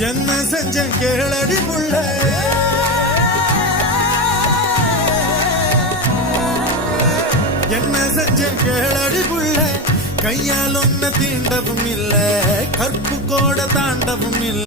என்ன செஞ்ச கேளடி புள்ள என்ன செஞ்ச கேளடி புள்ள கையால் ஒன்ன தீண்டவும் இல்ல கற்பு கோட தாண்டவும் இல்ல